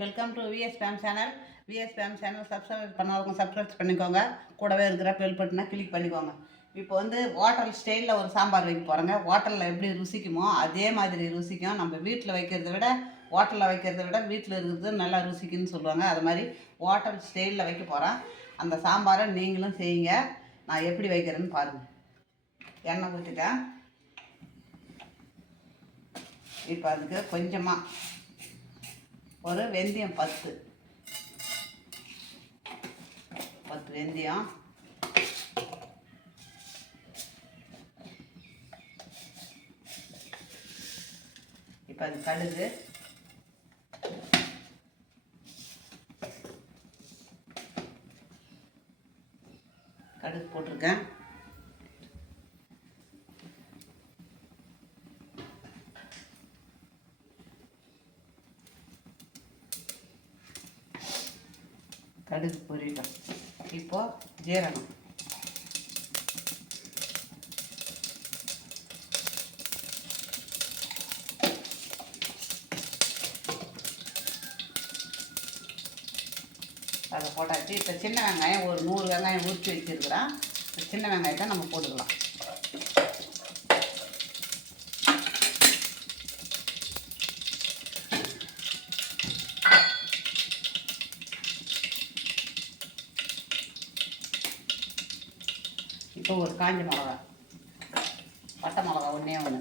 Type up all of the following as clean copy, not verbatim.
Welcome to VS fame channel. VS fame channel subscribe பண்ணாதவங்க subscribe பண்ணிக்கோங்க. கூடவே இருக்கிற பெல் பட்டனை கிளிக் பண்ணிக்கோங்க. இப்போ ஹோட்டல் ஸ்டைலில் ஒரு சாம்பார் வைக்க போகிறோங்க. ஹோட்டலில் எப்படி ருசிக்குமோ அதே மாதிரி ருசிக்கும். நம்ம வீட்டில் வைக்கிறத விட ஹோட்டலில் வைக்கிறத விட வீட்டில் இருக்கிறது நல்லா ருசிக்குன்னு சொல்லுவாங்க. அது மாதிரி ஹோட்டல் ஸ்டைலில் வைக்க போகிறேன். அந்த சாம்பாரை நீங்களும் செய்யுங்க. நான் எப்படி வைக்கிறேன்னு பாருங்கள். எண்ணெய் ஊற்றிட்டேன். இப்போ அதுக்கு கொஞ்சமாக ஒரு வெந்தயம் 10 வெந்தயம், இப்போ அது கடுகு, போட்டிருக்கேன். கடுகு பொரியட்டும். இப்போ ஜீரகம், அதை போட்டாச்சு. இப்போ சின்ன வெங்காயம் ஒரு 100 வெங்காயம் உரித்து வச்சுருக்குறேன். சின்ன வெங்காயத்தை நம்ம போட்டுக்கலாம். இப்போ ஒரு காஞ்ச மிளகா, பட்டை மிளகா ஒன்றே ஒன்று,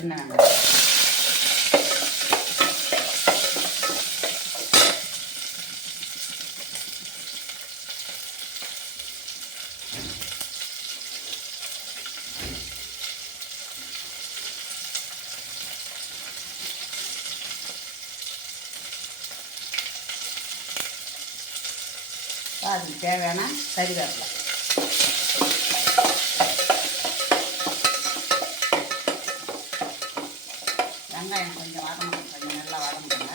சின்ன வெங்காயம், அதுக்கு தேவையான கறிவேப்பிலை, வெங்காயம் கொஞ்சம் வதங்கணும், கொஞ்சம் நல்லா வதங்குங்க.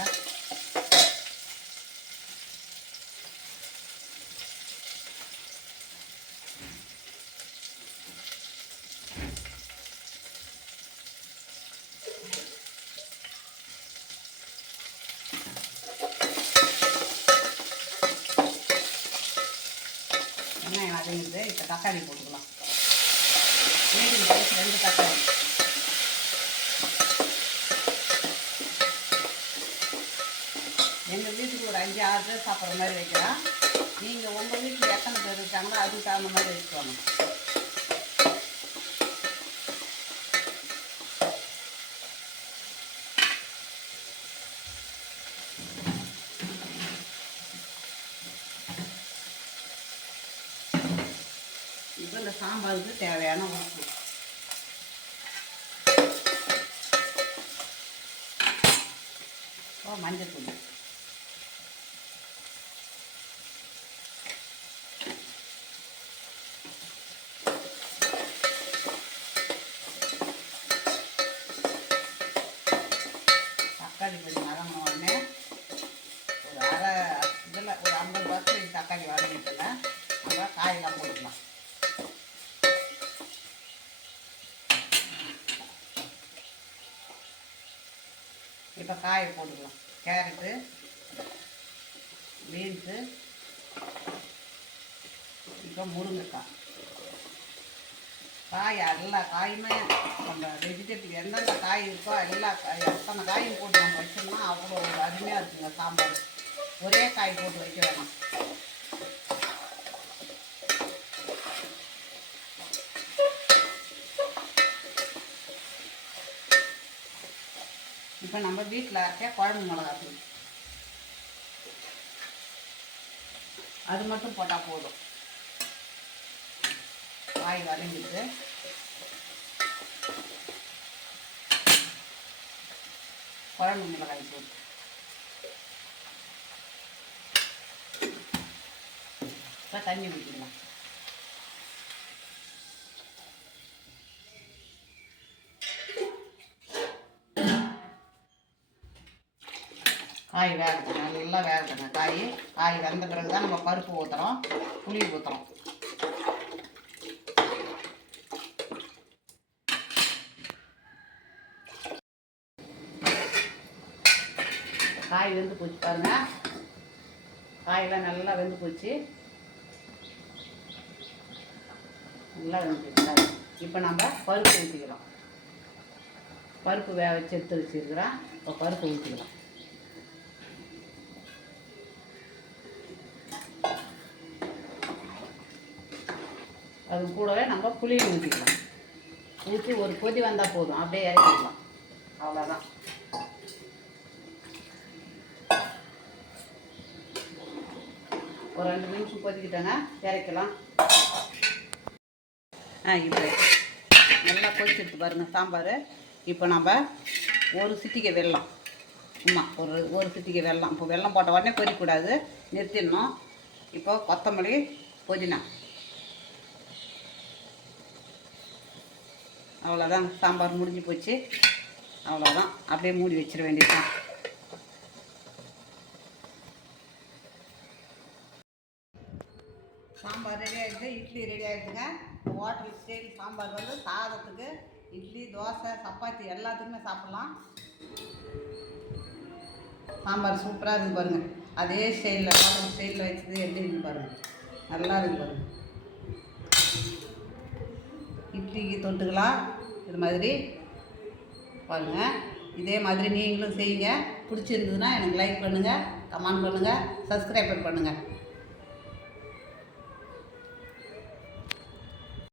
வெங்காயம் வதங்கிடுது. இப்போ தக்காளி போட்டுக்கலாம். மீடியம் சைஸ் 2 தக்காளி. எங்கள் வீட்டுக்கு ஒரு 5-6 பேர் சாப்பிட்ற மாதிரி வைக்கலாம். நீங்கள் உங்கள் வீட்டில் எத்தனை பேர் இருக்காங்களோ அதுக்கு தகுந்த மாதிரி வச்சுக்கோங்க. இப்போ இந்த சாம்பாருக்கு தேவையான உப்பு, மஞ்சள் தூள், தக்காளி கொஞ்சம் வதங்கின உடனே ஒரு அரை இதில் ஒரு 50% தக்காளி வதங்கிட்டுங்க. அப்புறம் காயெல்லாம் போட்டுக்கலாம். இப்போ காயை போட்டுக்கலாம். கேரட்டு, பீன்ஸு, இப்போ முருங்கைக்காய். காய் எல்லா காயுமே நம்ம வெஜிடபிள் எந்தெந்த காய் இருக்கோ எல்லா காய் எத்தனை காயும் போட்டு நம்ம வச்சோம்னா அவ்வளோ ஒரு அருமையாக இருக்குங்க சாம்பார். ஒரே காய் போட்டு வைக்க வேணாம். இப்போ நம்ம வீட்டில் அரைச்ச குழம்பு மிளகாத்தூள் அது மட்டும் போட்டால் போதும். காய் வதங்கிட்டு குழம்பு மிளகாய் தூள், இப்போ தண்ணி ஊற்றிக்கலாம். காய் வேகட்டும், நல்லா வேகட்டுங்க. காய் வெந்த பிறகு தான் நம்ம பருப்பு ஊற்றுறோம், புளி ஊற்றுறோம். காய் வெந்து போச்சு பாருங்கள். காயெல்லாம் நல்லா வெந்து போச்சு. நல்லா வெந்துச்சு. இப்போ நம்ம பருப்பு ஊற்றிக்கலாம். பருப்பு வேக வச்சு எடுத்து வச்சுருக்கிறேன். இப்போ பருப்பு ஊற்றிக்கலாம். அது கூடவே நம்ம புளியும் ஊற்றிக்கலாம். ஊற்றி ஒரு கொதி வந்தால் போதும், அப்படியே இறக்கிக்கலாம். அவ்வளோதான். ஒரு 2 நிமிஷம் கொதிக்கிட்டோங்க, இறக்கலாம். இப்போ நல்லா கொதிச்சிட்டு பாருங்கள் சாம்பார். இப்போ நம்ம ஒரு சிட்டிகை வெல்லம், ஒரு சிட்டிகை வெல்லம். இப்போ வெல்லம் போட்ட உடனே கொதிக்கூடாது, நிறுத்திடணும். இப்போ கொத்தமல்லி, புதினா, அவ்வளோதான். சாம்பார் முடிஞ்சு போச்சு. அவ்வளோதான், அப்படியே மூடி வச்சிட வேண்டியதுதான். சாம்பார் ரெடி ஆகிடுது. இட்லி ரெடி ஆகிடுதுங்க. ஹோட்டல் ஸ்டைல் சாம்பார் வந்து சாதத்துக்கு, இட்லி, தோசை, சப்பாத்தி எல்லாத்துக்குமே சாப்பிட்லாம். சாம்பார் சூப்பராக இருக்குது பாருங்கள். அதே ஸ்டைலில் ஹோட்டல் ஸ்டைலில் வச்சது எப்படி இருக்குது பாருங்கள். நல்லா இருக்குது பாருங்கள். இட்லிக்கு தொட்டுக்கலாம் இது மாதிரி பாருங்கள். இதே மாதிரி நீங்களும் செய்யுங்க. பிடிச்சிருந்ததுன்னா எனக்கு லைக் பண்ணுங்கள், கமெண்ட் பண்ணுங்கள், சப்ஸ்கிரைப் பண்ணுங்கள்.